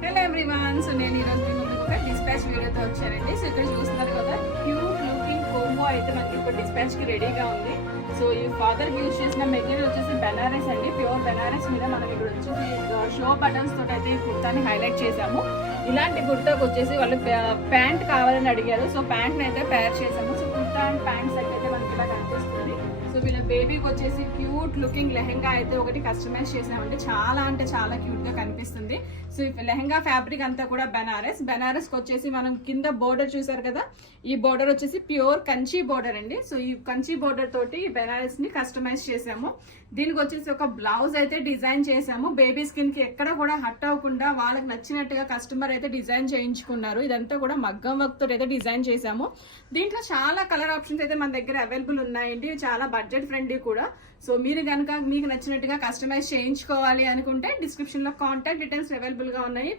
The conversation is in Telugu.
హలో ఎవ్రీవన్, సో నేను ఈరోజు మీ ముందుకు ఒక డిస్పాచ్ వీడియోతో వచ్చానండి. సో ఇక్కడ చూస్తున్నారు కదా, క్యూట్ లుకింగ్ కోంబో అయితే మనకి ఇప్పుడు డిస్పాచ్ కి రెడీగా ఉంది. సో ఈ ఫాదర్ యూజ్ చేసిన మెటీరియల్ వచ్చేసి బెనారస్ అండి, ప్యూర్ బెనారస్ మీద మనం ఇక్కడ వచ్చేసి షో బటన్స్ తోటి అయితే ఈ కుర్తాని హైలైట్ చేసాము. ఇలాంటి కుర్తాకి వచ్చేసి వాళ్ళు ప్యాంట్ కావాలని అడిగారు, సో ప్యాంట్ అయితే తయారు చేసాము. So kurta and pant set అయితే మనకి ఇలా కనిపిస్తుంది. సో వీళ్ళ బేబీకి వచ్చేసి క్యూట్ లుకింగ్ లెహెంగా అయితే ఒకటి కస్టమైజ్ చేసామండి. చాలా అంటే చాలా క్యూట్ గా కనిపిస్తుంది. సో ఈ లెహెంగా ఫ్యాబ్రిక్ అంతా కూడా బెనారస్ వచ్చేసి మనం కింద బోర్డర్ చూసారు కదా, ఈ బోర్డర్ వచ్చేసి ప్యూర్ కంచి బోర్డర్ అండి. సో ఈ కంచి బోర్డర్ తోటి బెనారస్ ని కస్టమైజ్ చేసాము. దీనికి వచ్చేసి ఒక బ్లౌజ్ అయితే డిజైన్ చేసాము. బేబీ స్కిన్ కి ఎక్కడ కూడా హట్ అవ్వకుండా వాళ్ళకి నచ్చినట్టుగా కస్టమర్ అయితే డిజైన్ చేయించుకున్నారు. ఇదంతా కూడా మగ్గం వర్క్ తోటి అయితే డిజైన్ చేసాము. దీంట్లో చాలా కలర్ ఆప్షన్స్ అయితే మన దగ్గర అవైలబుల్ ఉన్నాయండి, చాలా బడ్జెట్ ఫ్రెండ్లీ కూడా. సో మీరు కనుక మీకు నచ్చినట్టుగా కస్టమైజ్ చేయించుకోవాలి అనుకుంటే డిస్క్రిప్షన్ లో కాంటాక్ట్ డీటెయిల్స్ అవైలబుల్ గా ఉన్నాయి.